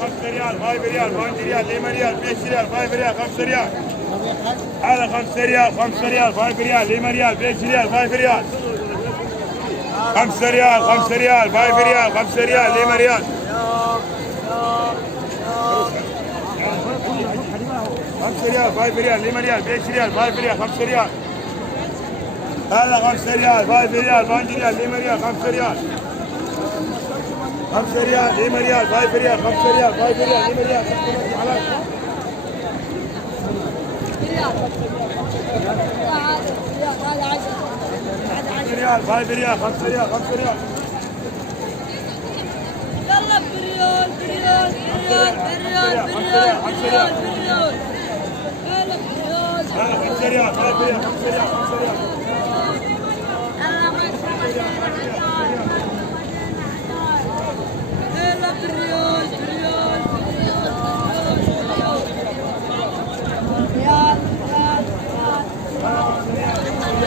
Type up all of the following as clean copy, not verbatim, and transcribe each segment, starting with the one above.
5 ريال 5 ريال 5 ريال ليمة ريال 5 ريال 5 ريال 5 ريال هذا 5 ريال 5 ريال 5 ريال ليمة ريال 5 ريال 5 ريال 5 ريال 5 ريال 5 ريال 5 ريال ليمة ريال 5 ريال 5 ريال ليمة ريال 5 ريال 5 ريال 5 ريال هذا 5 ريال 5 ريال 5 ريال ليمة ريال 5 ريال 5 ريال ليمة ريال 5 ريال 5 ريال 5 ريال ليمة ريال 5 ريال 5 ريال 5 ريال 5 ريال يلا بريال بريال بريال بريال بريال بريال بريال يلا بريال 5 ريال 5 ريال 5 ريال 5 ريال يلا بريال بريال ريال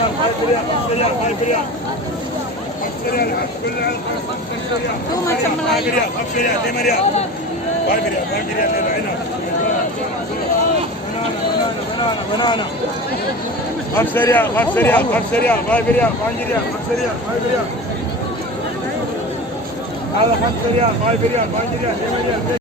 ريال 5 ريال 5 ريال 5 ريال 5 ريال كل عام 5 ريال 5 ريال 5 ريال 5 ريال 5 ريال 5 ريال للعنب بنانا 5 ريال 5 ريال 5 ريال 5 ريال 5 ريال 5 ريال 5 ريال هذا 5 ريال 5 ريال 5 ريال 5 ريال